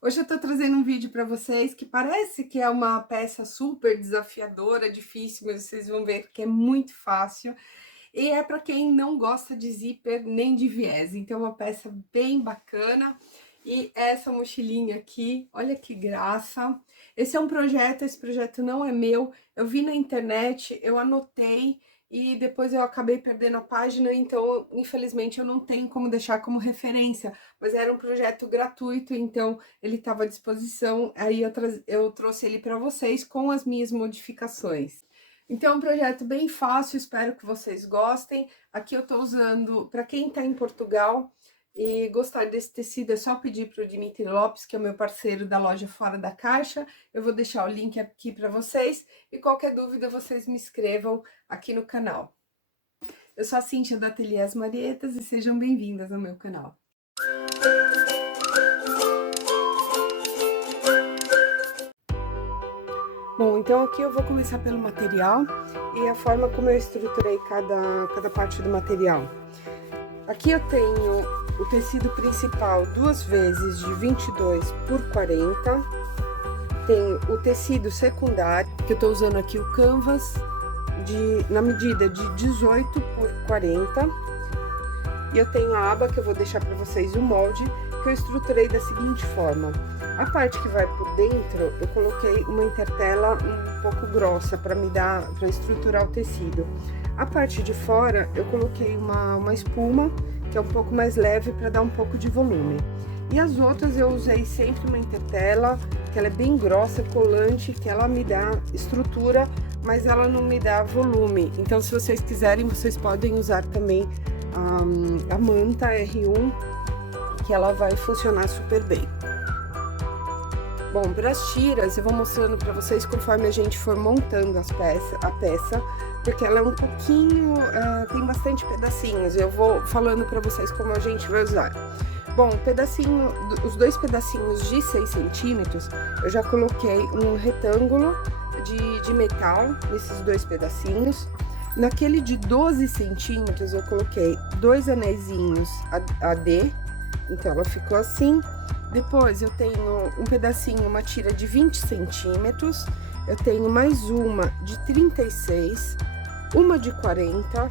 Hoje eu tô trazendo um vídeo para vocês que parece que é uma peça super desafiadora, difícil, mas vocês vão ver que é muito fácil. E é para quem não gosta de zíper nem de viés, então é uma peça bem bacana. E essa mochilinha aqui, olha que graça. Esse é um projeto, esse projeto não é meu, eu vi na internet, eu anotei e depois eu acabei perdendo a página, então infelizmente eu não tenho como deixar como referência, mas era um projeto gratuito, então ele estava à disposição, aí eu trouxe ele para vocês com as minhas modificações. Então, é um projeto bem fácil, espero que vocês gostem. Aqui eu estou usando, para quem está em Portugal e gostar desse tecido, é só pedir para o Dimitri Lopes, que é o meu parceiro da loja Fora da Caixa. Eu vou deixar o link aqui para vocês e qualquer dúvida vocês me escrevam aqui no canal. Eu sou a Cíntia da Ateliê As Marietas e sejam bem-vindas ao meu canal. Bom, então aqui eu vou começar pelo material e a forma como eu estruturei cada parte do material. Aqui eu tenho o tecido principal duas vezes de 22 por 40. Tenho o tecido secundário, que eu tô usando aqui o canvas na medida de 18 por 40. E eu tenho a aba, que eu vou deixar para vocês o molde, que eu estruturei da seguinte forma. A parte que vai por dentro, eu coloquei uma intertela um pouco grossa para estruturar o tecido. A parte de fora, eu coloquei uma espuma, que é um pouco mais leve para dar um pouco de volume. E as outras eu usei sempre uma intertela, que ela é bem grossa, colante, que ela me dá estrutura, mas ela não me dá volume. Então, se vocês quiserem, vocês podem usar também a manta R1, que ela vai funcionar super bem. Bom, para as tiras eu vou mostrando para vocês conforme a gente for montando a peça, porque ela é um pouquinho, tem bastante pedacinhos, eu vou falando para vocês como a gente vai usar. Bom, os dois pedacinhos de 6 centímetros, eu já coloquei um retângulo de metal nesses dois pedacinhos. Naquele de 12 centímetros, eu coloquei dois anéisinhos AD, então ela ficou assim. Depois eu tenho um pedacinho, uma tira de 20 centímetros, eu tenho mais uma de 36, uma de 40,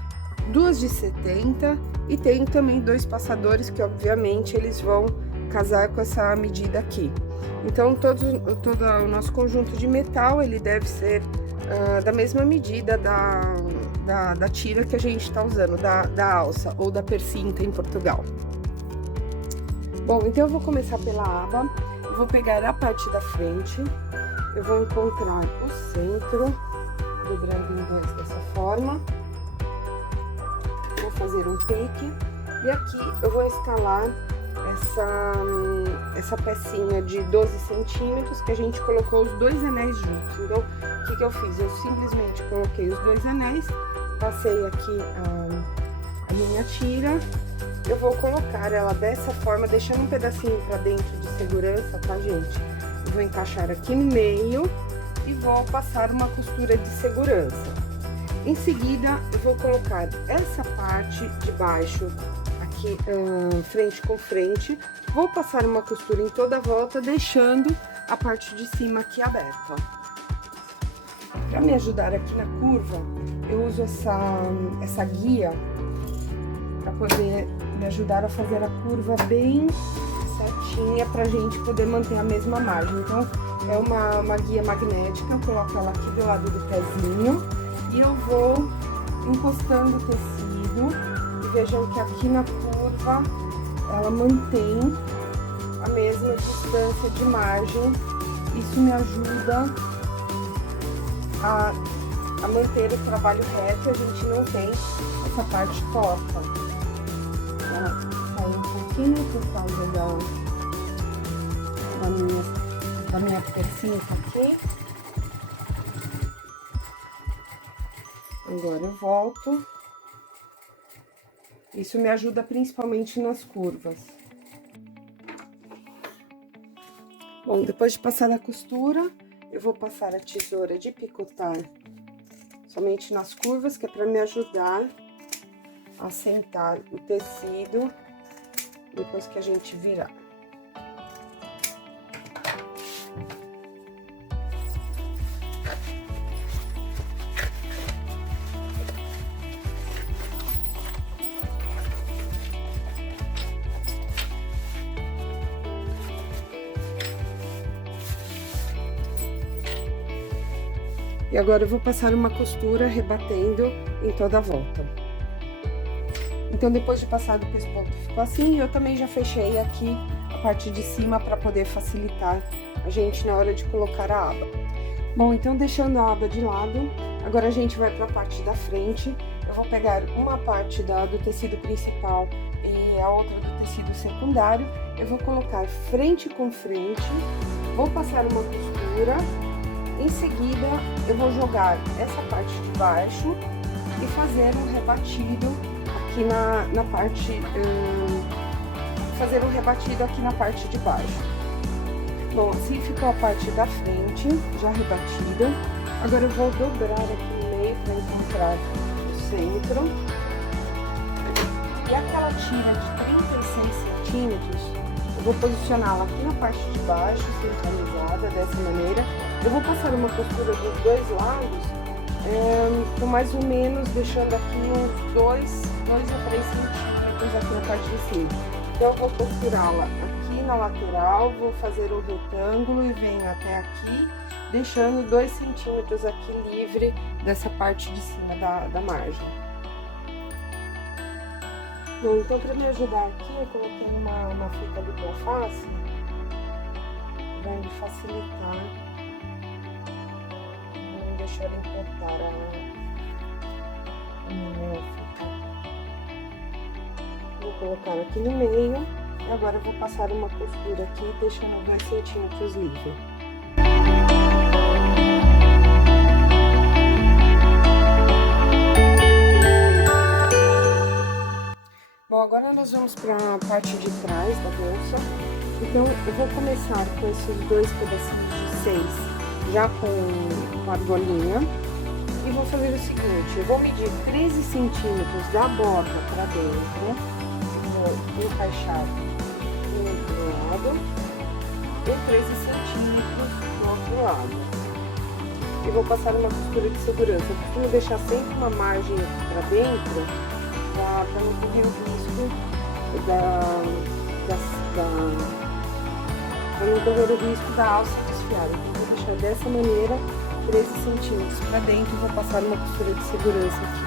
duas de 70 e tenho também dois passadores que obviamente eles vão casar com essa medida aqui. Então todo o nosso conjunto de metal ele deve ser da mesma medida da tira que a gente está usando, da alça ou da percinta em Portugal. Bom, então eu vou começar pela aba, eu vou pegar a parte da frente, eu vou encontrar o centro, dobrando em dois dessa forma, vou fazer um take e aqui eu vou instalar essa pecinha de 12 centímetros que a gente colocou os dois anéis juntos. Então, o que eu fiz? Eu simplesmente coloquei os dois anéis, passei aqui a minha tira. Eu vou colocar ela dessa forma, deixando um pedacinho pra dentro de segurança, tá, gente? Eu vou encaixar aqui no meio e vou passar uma costura de segurança. Em seguida, eu vou colocar essa parte de baixo aqui, frente com frente. Vou passar uma costura em toda a volta, deixando a parte de cima aqui aberta. Para me ajudar aqui na curva, eu uso essa guia para poder me ajudar a fazer a curva bem certinha pra gente poder manter a mesma margem. Então, é uma guia magnética, eu coloco ela aqui do lado do pezinho e eu vou encostando o tecido e vejam que aqui na curva ela mantém a mesma distância de margem. Isso me ajuda a manter o trabalho reto e a gente não tem essa parte torta. Saiu um pouquinho por causa da minha percinha aqui. Agora eu volto. Isso me ajuda principalmente nas curvas. Bom, depois de passar a costura, eu vou passar a tesoura de picotar somente nas curvas, que é para me ajudar a assentar o tecido depois que a gente virar. E agora eu vou passar uma costura rebatendo em toda a volta. Então, depois de passar do pesponto ficou assim, eu também já fechei aqui a parte de cima para poder facilitar a gente na hora de colocar a aba. Bom, então deixando a aba de lado, agora a gente vai para a parte da frente. Eu vou pegar uma parte do tecido principal e a outra do tecido secundário. Eu vou colocar frente com frente, vou passar uma costura. Em seguida, eu vou jogar essa parte de baixo e fazer um rebatido aqui na parte, fazer um rebatido aqui na parte de baixo. Bom, assim ficou a parte da frente, já rebatida. Agora eu vou dobrar aqui no meio para encontrar o centro. E aquela tira de 36 centímetros, eu vou posicioná-la aqui na parte de baixo, centralizada, dessa maneira. Eu vou passar uma costura dos dois lados, com mais ou menos deixando aqui uns 2 a 3 centímetros aqui na parte de cima. Então, eu vou costurá-la aqui na lateral, vou fazer um retângulo e venho até aqui, deixando 2 centímetros aqui livre dessa parte de cima da margem. Bom, então, para me ajudar aqui, eu coloquei uma fita dupla face, vai me facilitar. Deixar encortar a minha fita. Vou colocar aqui no meio e agora eu vou passar uma costura aqui, deixando 2 centímetros livre. Bom, agora nós vamos para a parte de trás da bolsa. Então, eu vou começar com esses 2 pedacinhos de 6, já com argolinha, e vou fazer o seguinte: eu vou medir 13 centímetros da borda para dentro, vou encaixar do outro lado, e 13 centímetros do outro lado. E vou passar uma costura de segurança. Eu costumo deixar sempre uma margem aqui para dentro, para não correr o risco para não correr o risco da alça desfiar. Então, vou deixar dessa maneira, 13 centímetros para dentro, e vou passar uma costura de segurança aqui.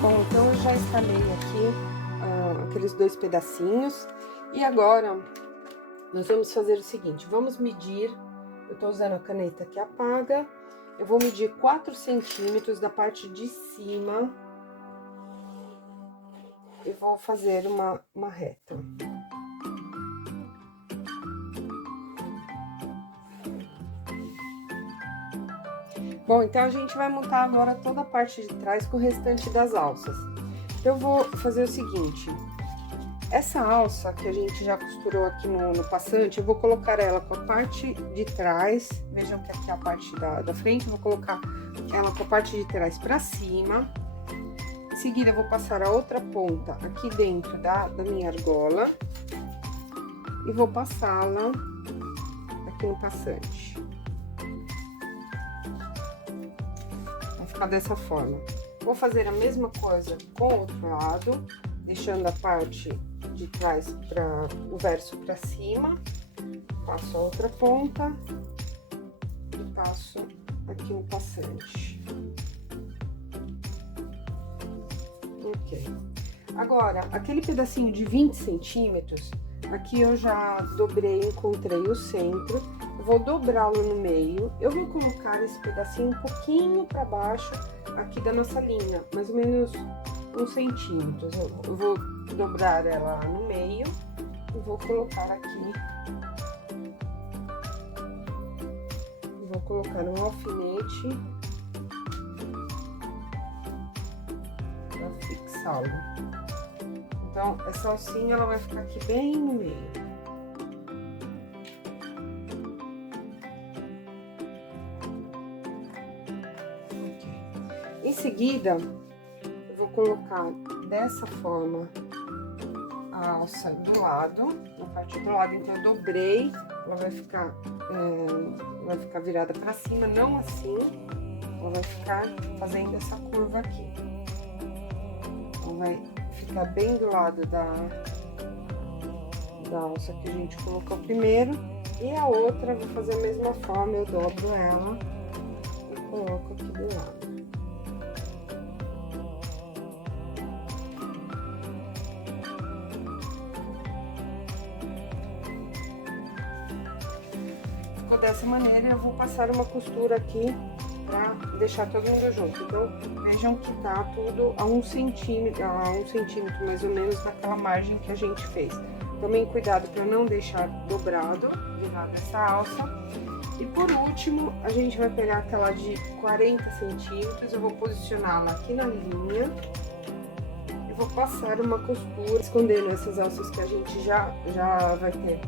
Bom, então eu já escalei aqui aqueles 2 pedacinhos, e agora nós vamos fazer o seguinte: vamos medir, eu tô usando a caneta que apaga, eu vou medir 4 centímetros da parte de cima e vou fazer uma reta. Bom, então a gente vai montar agora toda a parte de trás com o restante das alças. Eu vou fazer o seguinte: essa alça que a gente já costurou aqui no passante, eu vou colocar ela com a parte de trás. Vejam que aqui é a parte da frente, eu vou colocar ela com a parte de trás para cima. Em seguida, eu vou passar a outra ponta aqui dentro da minha argola e vou passá-la aqui no passante. Vai ficar dessa forma. Vou fazer a mesma coisa com o outro lado, deixando a parte de trás para o verso para cima. Passo a outra ponta e passo aqui no passante. Ok. Agora, aquele pedacinho de 20 centímetros, aqui eu já dobrei, encontrei o centro, eu vou dobrá-lo no meio, eu vou colocar esse pedacinho um pouquinho para baixo aqui da nossa linha, mais ou menos uns centímetros. Eu vou dobrar ela no meio e vou colocar aqui, vou colocar um alfinete para fixá-lo. Então, essa alcinha, ela vai ficar aqui bem no meio. Ok. Em seguida, eu vou colocar dessa forma a alça do lado, na parte do lado. Então, eu dobrei, ela vai ficar virada para cima, não assim. Ela vai ficar fazendo essa curva aqui. Então, vai ficar bem do lado da alça que a gente colocou primeiro, e a outra eu vou fazer a mesma forma, eu dobro ela coloco aqui do lado. Ficou dessa maneira, eu vou passar uma costura aqui pra deixar todo mundo junto. Então, vejam que tá tudo a 1 centímetro mais ou menos daquela margem que a gente fez. Tomem cuidado para não deixar dobrado, virado essa alça. E por último, a gente vai pegar aquela de 40 centímetros, eu vou posicioná-la aqui na linha. E vou passar uma costura, escondendo essas alças que a gente já vai ter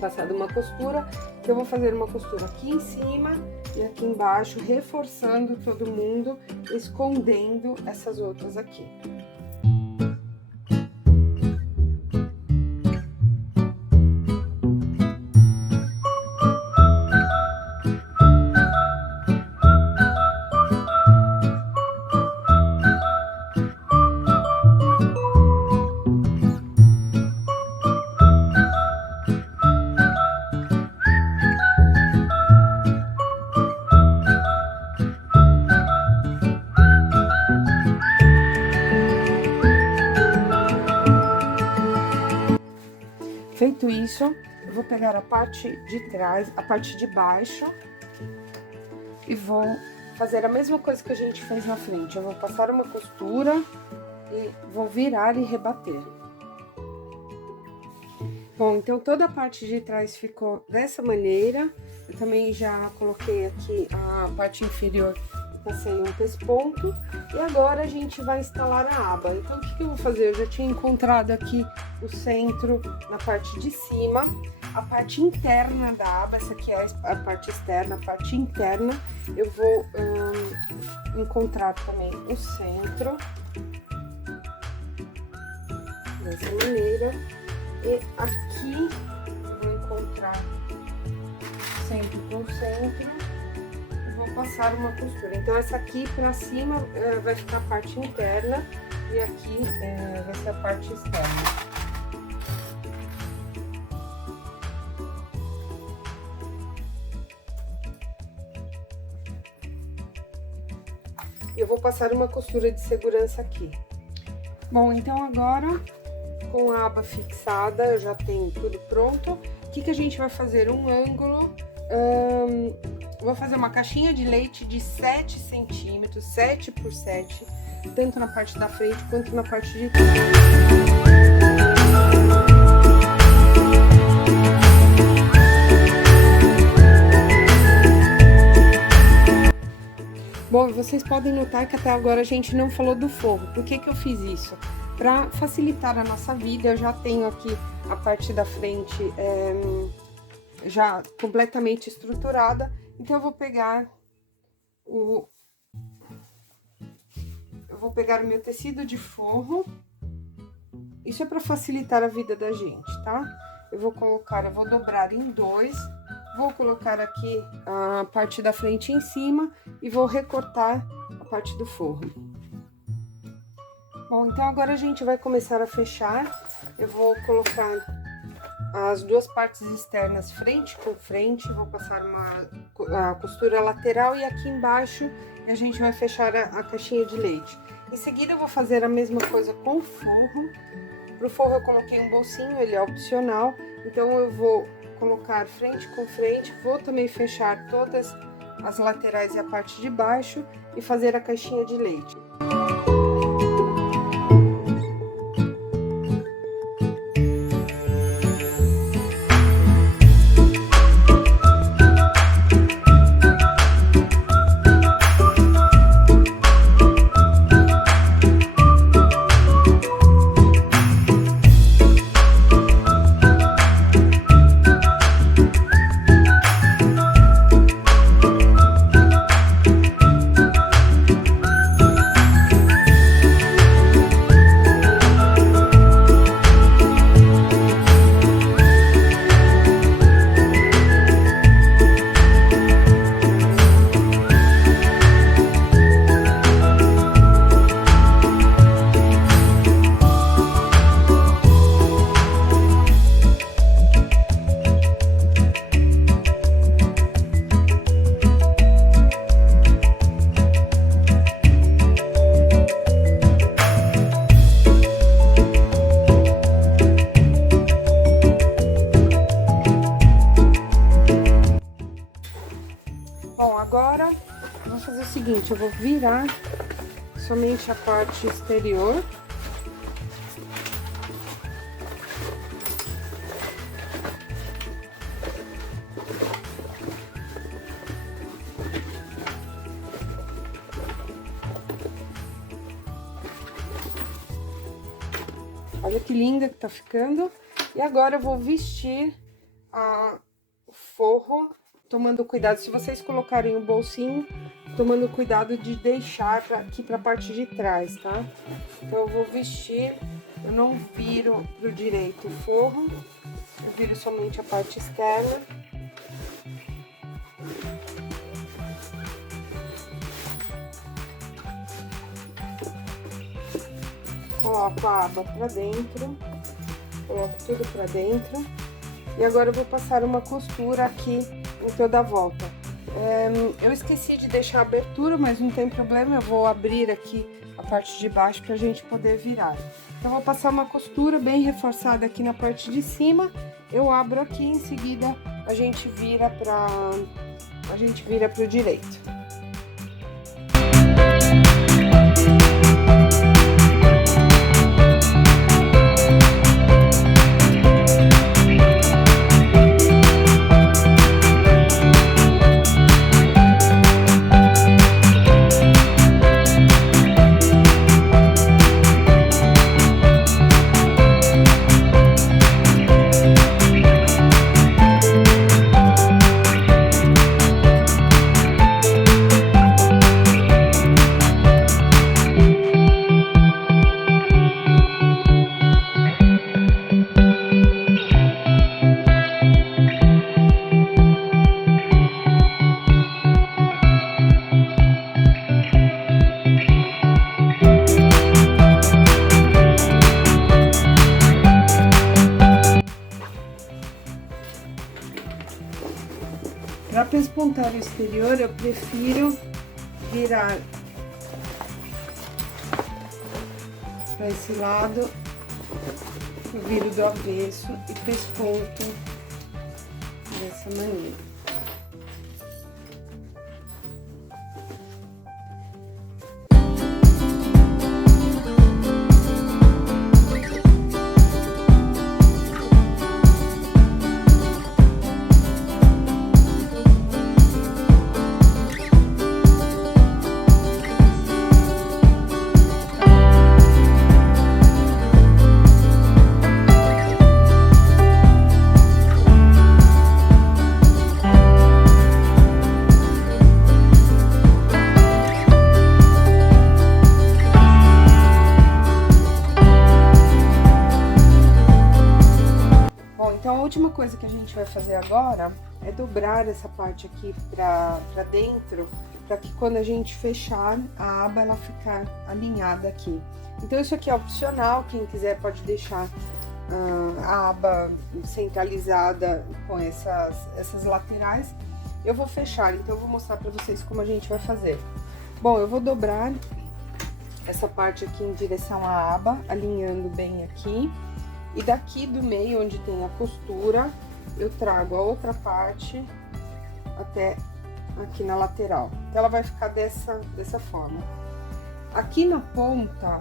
passado uma costura. Eu vou fazer uma costura aqui em cima e aqui embaixo, reforçando todo mundo, escondendo essas outras aqui. Feito isso, eu vou pegar a parte de trás, a parte de baixo e vou fazer a mesma coisa que a gente fez na frente. Eu vou passar uma costura e vou virar e rebater. Bom, então toda a parte de trás ficou dessa maneira. Eu também já coloquei aqui a parte inferior, passei um pesponto. E agora a gente vai instalar a aba. Então, o que eu vou fazer? Eu já tinha encontrado aqui o centro na parte de cima, a parte interna da aba. Essa aqui é a parte externa, a parte interna. Eu vou encontrar também o centro, dessa maneira. E aqui eu vou encontrar centro com centro. Vou passar uma costura. Então, essa aqui pra cima vai ficar a parte interna e aqui vai ser a parte externa. Eu vou passar uma costura de segurança aqui. Bom, então agora, com a aba fixada, eu já tenho tudo pronto. O que a gente vai fazer? Um ângulo... Vou fazer uma caixinha de leite de 7 centímetros, 7 por 7, tanto na parte da frente quanto na parte de trás. Bom, vocês podem notar que até agora a gente não falou do forro. Por que eu fiz isso? Para facilitar a nossa vida, eu já tenho aqui a parte da frente já completamente estruturada. Então, eu vou pegar o meu tecido de forro. Isso é para facilitar a vida da gente, tá? Eu vou dobrar em 2, vou colocar aqui a parte da frente em cima e vou recortar a parte do forro. Bom, então agora a gente vai começar a fechar. Eu vou colocar as duas partes externas frente com frente, vou passar a costura lateral e aqui embaixo a gente vai fechar a caixinha de leite. Em seguida eu vou fazer a mesma coisa com o forro. Pro forro eu coloquei um bolsinho, ele é opcional, então eu vou colocar frente com frente, vou também fechar todas as laterais e a parte de baixo e fazer a caixinha de leite. fazer o seguinte, eu vou virar somente a parte exterior. Olha que linda que tá ficando. E agora eu vou vestir o forro, tomando cuidado, se vocês colocarem o bolsinho, tomando cuidado de deixar aqui pra parte de trás, tá? Então eu vou vestir, eu não viro pro direito o forro, eu viro somente a parte externa. Coloco a aba pra dentro, coloco tudo pra dentro. E agora eu vou passar uma costura aqui em toda a volta. Eu esqueci de deixar a abertura, mas não tem problema, eu vou abrir aqui a parte de baixo pra gente poder virar. Então, eu vou passar uma costura bem reforçada aqui na parte de cima, eu abro aqui, em seguida a gente vira pro direito. Para pespontar o exterior, eu prefiro virar para esse lado, eu viro do avesso e pesponto dessa maneira. Então, a última coisa que a gente vai fazer agora é dobrar essa parte aqui pra dentro, para que quando a gente fechar a aba, ela ficar alinhada aqui. Então, isso aqui é opcional, quem quiser pode deixar a aba centralizada com essas laterais. Eu vou fechar, então eu vou mostrar pra vocês como a gente vai fazer. Bom, eu vou dobrar essa parte aqui em direção à aba, alinhando bem aqui. E daqui do meio, onde tem a costura, eu trago a outra parte até aqui na lateral. Então, ela vai ficar dessa forma. Aqui na ponta,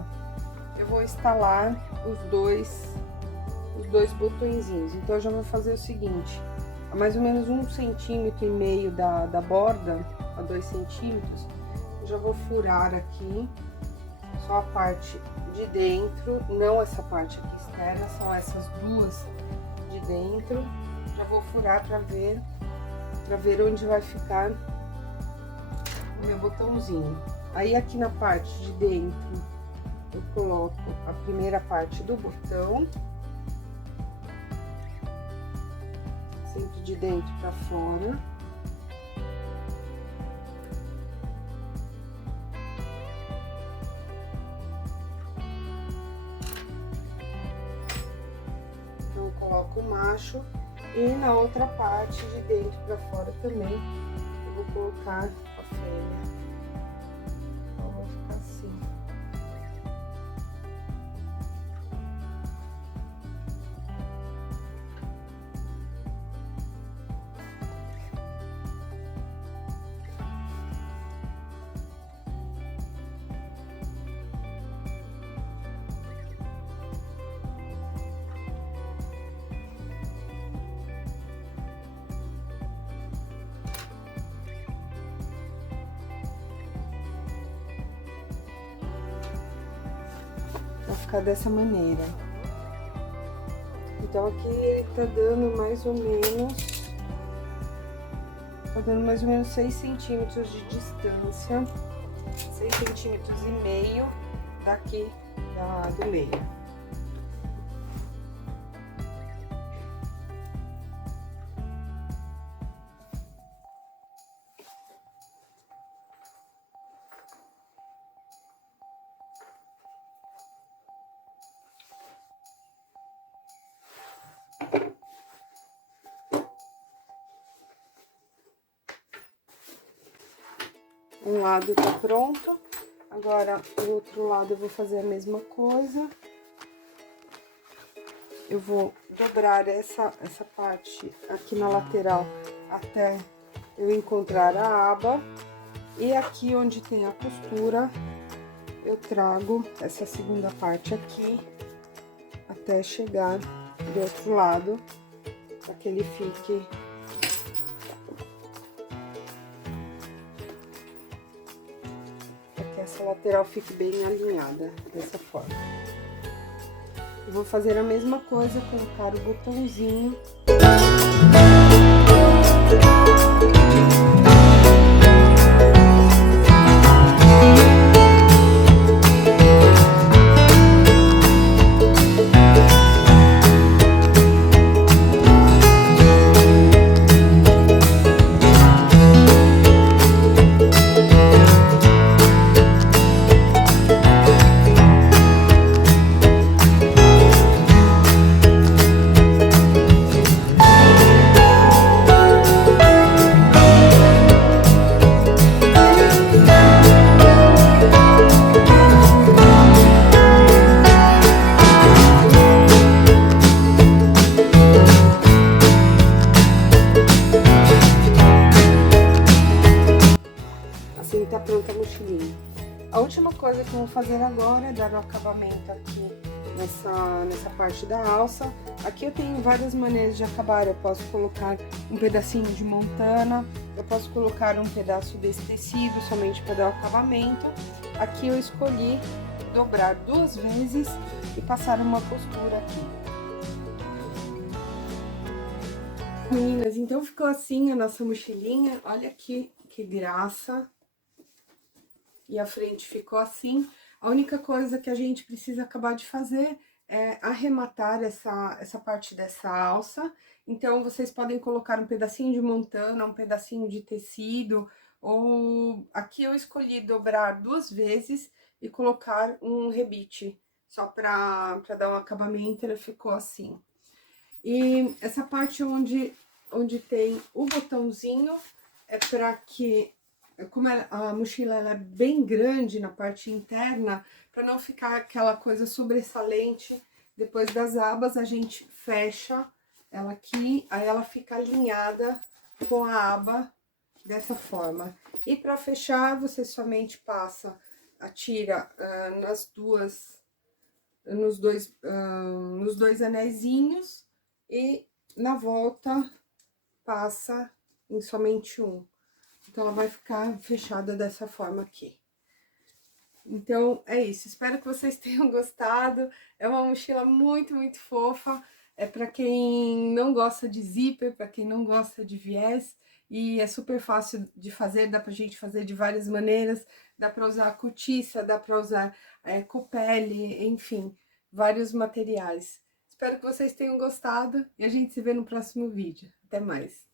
eu vou instalar os dois botõezinhos. Então, eu já vou fazer o seguinte, a mais ou menos 1,5 cm da borda, a 2 centímetros, eu já vou furar aqui só a parte de dentro, não essa parte aqui externa, são essas duas de dentro. Já vou furar para ver onde vai ficar o meu botãozinho. Aí aqui na parte de dentro eu coloco a primeira parte do botão, sempre de dentro para fora. Coloco o macho e na outra parte de dentro para fora também eu vou colocar a fêmea. Então vai ficar assim. ficar dessa maneira. Então aqui ele tá dando mais ou menos 6 centímetros de distância, 6 centímetros e meio daqui do meio. Um lado tá pronto, agora o outro lado eu vou fazer a mesma coisa. Eu vou dobrar essa parte aqui na lateral até eu encontrar a aba. E aqui onde tem a costura, eu trago essa segunda parte aqui até chegar do outro lado, para que ele fique... essa lateral fique bem alinhada, dessa forma. Eu vou fazer a mesma coisa, colocar o botãozinho. Tá pronta a mochilinha. A última coisa que eu vou fazer agora é dar o acabamento aqui nessa parte da alça. Aqui eu tenho várias maneiras de acabar. Eu posso colocar um pedacinho de montana, eu posso colocar um pedaço desse tecido somente para dar o acabamento. Aqui eu escolhi dobrar 2 vezes e passar uma costura aqui. Meninas, então ficou assim a nossa mochilinha. Olha aqui que graça. E a frente ficou assim. A única coisa que a gente precisa acabar de fazer é arrematar essa parte dessa alça. Então, vocês podem colocar um pedacinho de montana, um pedacinho de tecido, ou aqui eu escolhi dobrar 2 vezes e colocar um rebite, só pra dar um acabamento, ele ficou assim. E essa parte onde tem o botãozinho é para que... Como a mochila ela é bem grande na parte interna, para não ficar aquela coisa sobressalente, depois das abas a gente fecha ela aqui, aí ela fica alinhada com a aba dessa forma. E para fechar, você somente passa a tira nos dois anéisinhos e na volta passa em somente um. Então, ela vai ficar fechada dessa forma aqui. Então, é isso. Espero que vocês tenham gostado. É uma mochila muito, muito fofa. É para quem não gosta de zíper, para quem não gosta de viés. E é super fácil de fazer, dá pra gente fazer de várias maneiras. Dá pra usar cortiça, dá pra usar copele, enfim, vários materiais. Espero que vocês tenham gostado e a gente se vê no próximo vídeo. Até mais!